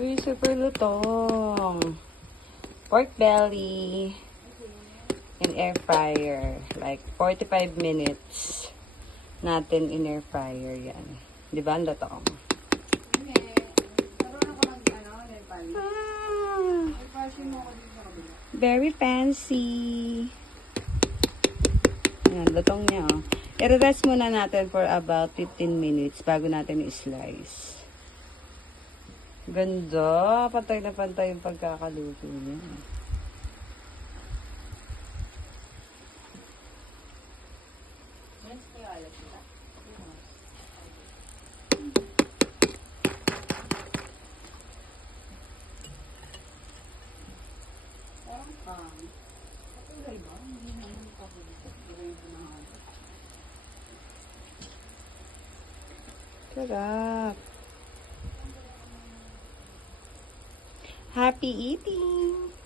Uy, super lutong. Pork belly in air fryer. Like 45 minutes natin in air fryer yan. Di ba? Ang lutong. Very fancy. Ayan, lutong niya, oh. I-rest muna natin for about 15 minutes bago natin i-slice. Ganda. Pantay na pantay yung pagkakaluto niya. Sarap. Happy eating!